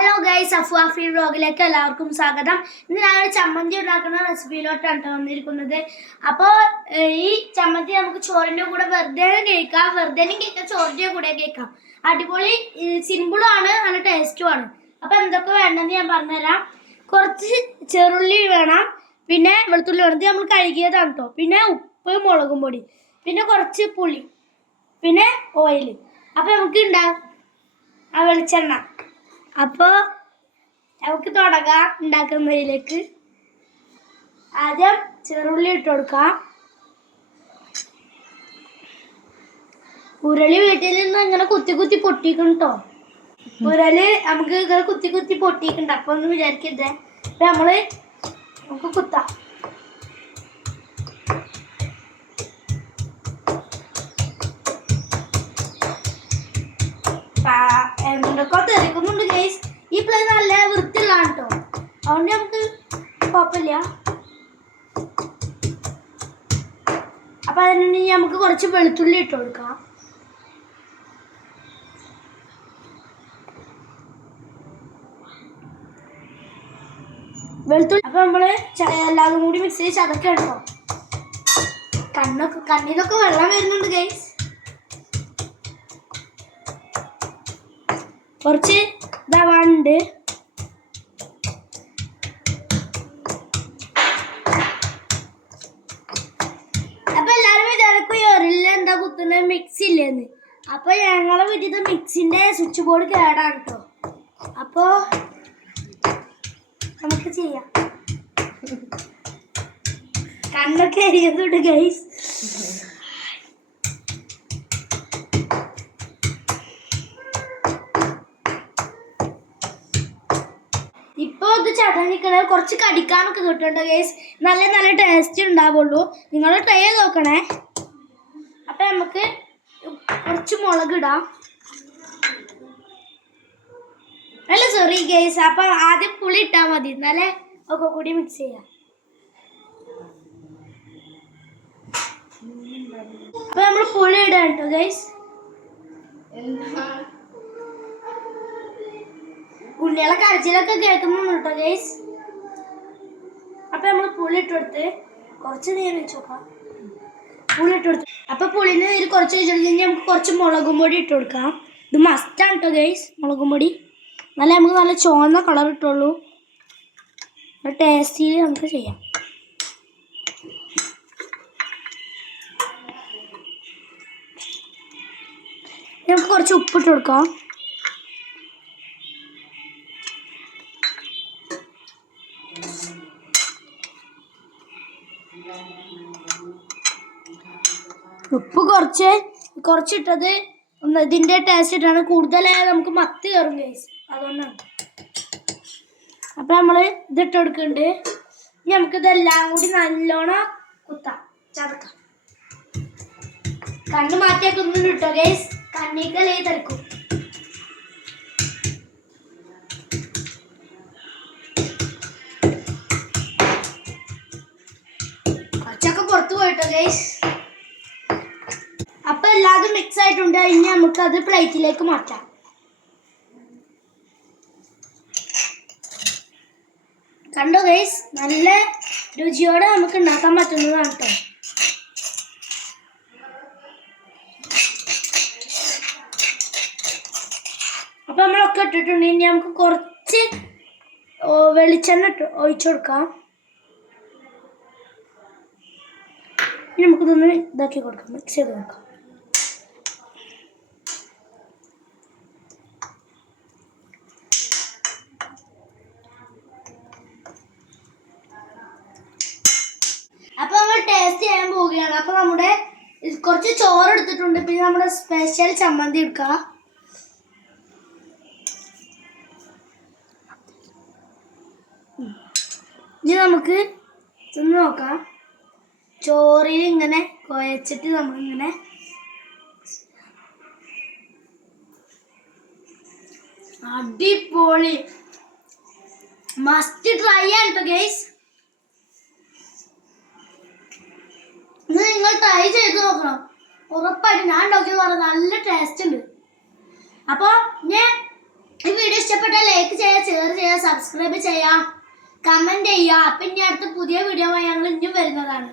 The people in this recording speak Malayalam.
ഹലോ ഗൈസ്, അഫ്വാഫി വ്ലോഗിലേക്ക് എല്ലാവർക്കും സ്വാഗതം. ഇന്ന് ഞാനൊരു ചമ്മന്തി ഉണ്ടാക്കുന്ന റെസിപ്പിയിലോട്ടാണ് വന്നിരിക്കുന്നത്. അപ്പോൾ ഈ ചമ്മന്തി നമുക്ക് ചോറിൻ്റെ കൂടെ വെറുതെ കഴിക്കാം, ചോറിൻ്റെ കൂടെ കഴിക്കാം. അടിപൊളി സിമ്പിളുമാണ്, നല്ല ടേസ്റ്റുമാണ്. അപ്പോൾ എന്തൊക്കെ വേണമെന്ന് ഞാൻ പറഞ്ഞുതരാം. കുറച്ച് ചെറുള്ളി വേണം, പിന്നെ വെളുത്തുള്ളി വേണം, നമ്മൾ കഴുകിയതാണ് കേട്ടോ. പിന്നെ ഉപ്പ്, മുളകും പൊടി, പിന്നെ കുറച്ച് പുളി, പിന്നെ ഓയിൽ. അപ്പോൾ നമുക്ക് വെളിച്ചെണ്ണ. അപ്പോൾ നമുക്ക് തുടങ്ങാം ഉണ്ടാക്കുന്നതിലേക്ക്. ആദ്യം ചെറുള്ളി ഇട്ട് കൊടുക്കാം. ഉരുളി വീട്ടിൽ നിന്ന് ഇങ്ങനെ കുത്തി കുത്തി പൊട്ടിക്കണം കേട്ടോ. ഉരുളി നമുക്ക് ഇങ്ങനെ കുത്തി കുത്തി പൊട്ടിക്കണ്ട. അപ്പോൾ ഒന്നും വിചാരിക്കരുത്. അപ്പം നമുക്ക് കുത്താം. എന്തൊക്കെ തെറിക്കുന്നുണ്ട് ഗൈസ്. ഈ പ്ലേ നല്ല വൃത്തിയുള്ളതാണ് കേട്ടോ, അതുകൊണ്ട് നമുക്ക് കുഴപ്പമില്ല. അപ്പൊ അതിന് നമുക്ക് കുറച്ച് വെളുത്തുള്ളി ഇട്ട് കൊടുക്കാം. വെളുത്തുള്ളി അപ്പൊ നമ്മള് എല്ലാതും കൂടി മിക്സ് ചെയ്ത് ചതക്കാം കേട്ടോ. കണ്ണിലൊക്കെ വെള്ളം വരുന്നുണ്ട് ഗൈസ്. കുറച്ച് ഇതാവാണ്ട്. അപ്പൊ എല്ലാരും വിചാരിക്കും ഒരില്ല എന്താ കുത്തുന്ന മിക്സി ഇല്ലെന്ന്. അപ്പൊ ഞങ്ങളെ വീട്ടിൽ മിക്സിന്റെ സ്വിച്ച് ബോർഡ് കേടാണ് കേട്ടോ. അപ്പോ നമുക്ക് ചെയ്യാം. കണ്ണൊക്കെ എരിയുന്നുണ്ട് ഗൈസ്. ഇപ്പൊ ഇത് ചതഞ്ഞിക്കണേ കുറച്ച് കടിക്കാനൊക്കെ കിട്ടുന്നുണ്ട് ഗൈസ്. നല്ല നല്ല ടേസ്റ്റ് ഉണ്ടാവുള്ളൂ. നിങ്ങൾ ട്രൈ ചെയ്ത് നോക്കണേ. അപ്പൊ നമുക്ക് കുറച്ച് മുളക് ഇടാം. നല്ല സോറി ഗൈസ്. അപ്പൊ ആദ്യം പുളി ഇട്ടാൽ മതി, എന്നാലേ ഒക്കെ കൂടി മിക്സ് ചെയ്യാം. അപ്പൊ നമ്മൾ പുളി ഇടാം കേട്ടോ ഗൈസ്. ഉണ്ണികളെ കരച്ചിലൊക്കെ കേൾക്കുന്നുണ്ട് കേട്ടോ ഗൈസ്. അപ്പൊ നമ്മൾ പുളി ഇട്ട് കൊടുത്ത് കുറച്ച് നീര് വെച്ച് നോക്കാം. പുളി ഇട്ട് കൊടുത്ത് അപ്പൊ പുളിന് നീര് കുറച്ച് വെച്ചിട്ട് നമുക്ക് കുറച്ച് മുളകും പൊടി ഇട്ട് കൊടുക്കാം. ഇത് മസ്റ്റാണ് കേട്ടോ ഗൈസ്, മുളകും പൊടി. നല്ല നമുക്ക് നല്ല ചുവന്ന കളർ ഇട്ടുള്ളൂ. ടേസ്റ്റിൽ നമുക്ക് ചെയ്യാം. നമുക്ക് കുറച്ച് ഉപ്പിട്ട് കൊടുക്കാം. ഉപ്പ് കുറച്ചിട്ടത് ഇതിൻ്റെ ടേസ്റ്റ് ഇട്ടാണ്. കൂടുതലായ നമുക്ക് മത്തി കയറും ഗൈസ്, അതുകൊണ്ടാണ്. അപ്പം നമ്മൾ ഇതിട്ട് കൊടുക്കുന്നുണ്ട്. ഇനി നമുക്കിതെല്ലാം കൂടി നല്ലോണം കുത്താം, ചതക്കാം. കണ്ണ് മാറ്റിയൊക്കെ ഒന്നും കിട്ടോ ഗൈസ്, കണ്ണീക്കല്ലേ തിരക്കും. കുറച്ചൊക്കെ പുറത്ത് പോയിട്ടോ ഗൈസ്. അപ്പൊ എല്ലാതും മിക്സ് ആയിട്ടുണ്ട്. ഇനി നമുക്ക് അത് പ്ലേറ്റിലേക്ക് മാറ്റാം. കണ്ടോ ഗൈസ്, നല്ല രുചിയോടെ നമുക്ക് ഉണ്ടാക്കാൻ പറ്റുന്നതാണ് കേട്ടോ. അപ്പൊ നമ്മളൊക്കെ ഇട്ടിട്ടുണ്ട്. ഇനി നമുക്ക് കുറച്ച് വെളിച്ചെണ്ണ ഒഴിച്ചു കൊടുക്കാം. ഇനി നമുക്കിതൊന്ന് ഇതാക്കി കൊടുക്കാം, മിക്സ് ചെയ്ത് കൊടുക്കാം. അപ്പൊ നമ്മൾ ടേസ്റ്റ് ചെയ്യാൻ പോവുകയാണ്. അപ്പൊ നമ്മുടെ കുറച്ച് ചോറ് എടുത്തിട്ടുണ്ട്. പിന്നെ നമ്മുടെ സ്പെഷ്യൽ ചമ്മന്തി എടുക്കുക. ഇനി നമുക്ക് തിന്ന് നോക്കാം. ചോറിൽ ഇങ്ങനെ കുഴച്ചിട്ട് നമ്മളിങ്ങനെ അടിപൊളി, മസ്റ്റ് ട്രൈ ആണ് കേട്ടോ ഗൈസ്. ഇത് നിങ്ങൾ ട്രൈ ചെയ്ത് നോക്കണം, ഉറപ്പായിട്ടും. ഞാൻ ഉണ്ടാക്കിയത് പറഞ്ഞ നല്ല ടേസ്റ്റ് ഉണ്ട്. അപ്പോൾ ഈ വീഡിയോ ഇഷ്ടപ്പെട്ടാൽ ലൈക്ക് ചെയ്യാൻ സബ്സ്ക്രൈബ് ചെയ്യുക, കമന്റ് ചെയ്യുക. അപ്പം ഇനി അടുത്ത പുതിയ വീഡിയോ ഞങ്ങൾ ഇനിയും വരുന്നതാണ്.